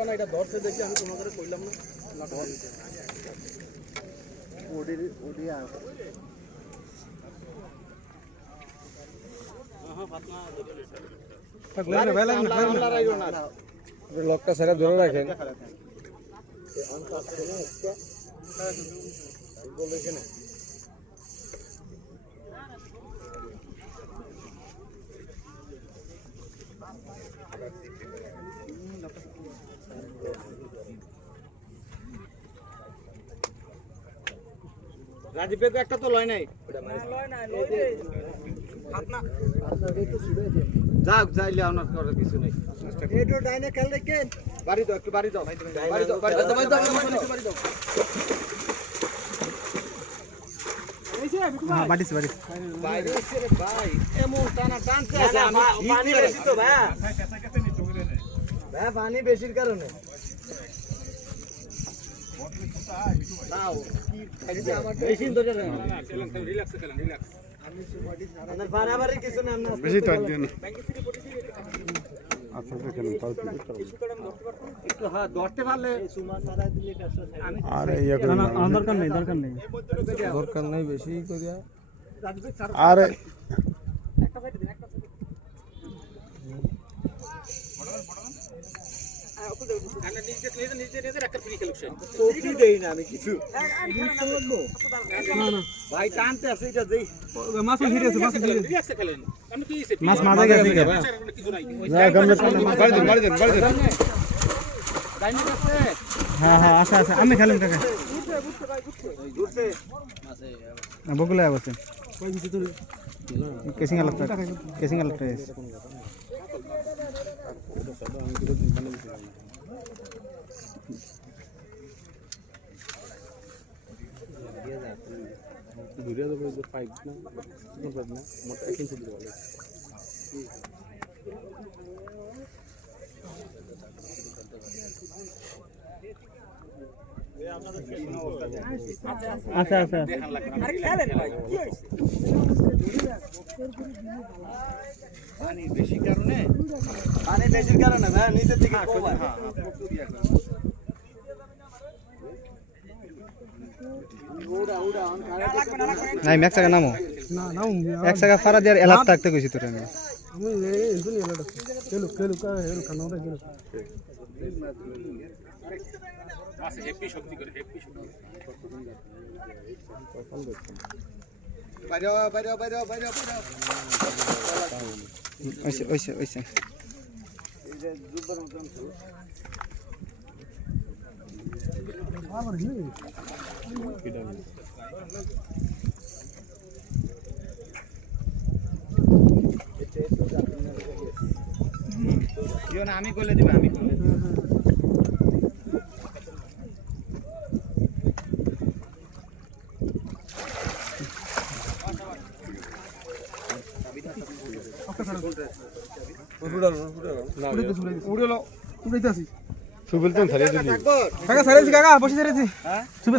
পারবা না, এটা ধরতে দেখি আমি তোমাদের কইলাম না লোকটা সেটা ধরে রাখেন। রাজীব একটা তো লয় নাই যাক যাইলে আপনার করার কিছু নেই। বাড়ি দাও একটু, বাড়ি দাও, বাড়ি দাও, বাড়ি দাও, বাড়ি দাও, বাড়ি দাও। বাইরে এসে রে ভাই, এমন টানা টানতে আছে, আমি পানি বেশি তো ভাই, পানি বেশির কারণে নাও কি আমার মেশিন ধরে না, রিল্যাক্স খেলেন, রিল্যাক্স। আমি বাড়াবাড়ি কিছু না, আমরা বেশি টাইট দিন। আচ্ছা খেলেন তাও একটু হ্যাঁ ধরতে পারলে সুমা সারা দিলে কাছে আমি আরে ইয়া করে না, দরকার নেই, দরকার নেই, দরকার নাই বেশি করিয়া। আরে একটা সাইড দিন, একটা সাইড আমি কিছু ভাই টানতে আছে এটা দেই মাছ হিরে আছে, মাছ হিরে রিল্যাক্সে খেলেন, আমি কি মাছ মাঝে গেছে কিছু নাই না গামলা বাড়ি দেন, বাড়ি দেন, বাড়ি দেন। ডাইনিং আছে হ্যাঁ হ্যাঁ আচ্ছা আচ্ছা আমি খেলেন কাকা ঘুরছে বগুলা আছে কেসিং আলাদা, কেসিং আলাদা আছে। দূরে যাবে যে পাইপ না মোটা 1 ইঞ্চি দিতে পারবে। আচ্ছা আচ্ছা আরে খেলেন ভাই কি হইছে পানি বেশি কারণে, পানি বেশির কারণে ভাই নিচের দিকে কোবা নাই ম্যাক্স টাকা নামো না নাও এক টাকা ফারা দেওয়ার এলাকা থাকতে কইছি তোরে আমি আমি এই দুনিয়া লড়া কেলু কেলু কা হেলু কানো রে কেলু আছে হেপি শক্তি করে, হেপি শক্তি বাইরে বাইরে বাইরে বাইরে ওইসে ওইসে ওইসে এই যে জুব্বার মতন আবার হি ইও না আমি কইলে দিবা, আমি কইলে সুবিল তো ছাড়িয়ে দিলি কাকা ছাড়াইছি, কাকা বসে ছাড়াইছি হ্যাঁ সুবে